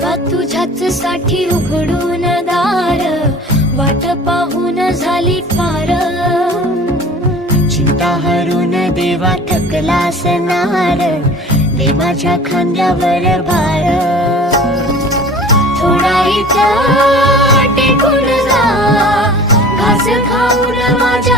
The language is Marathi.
देवा तुझ्याच साठी उघडून दार, वाट पाहून झाली फार। चिंता हरून देवा थकला असणार, दे माझ्या खांद्यावर भार। थोडा इथं टेकून जा, घास खाऊन माझ्या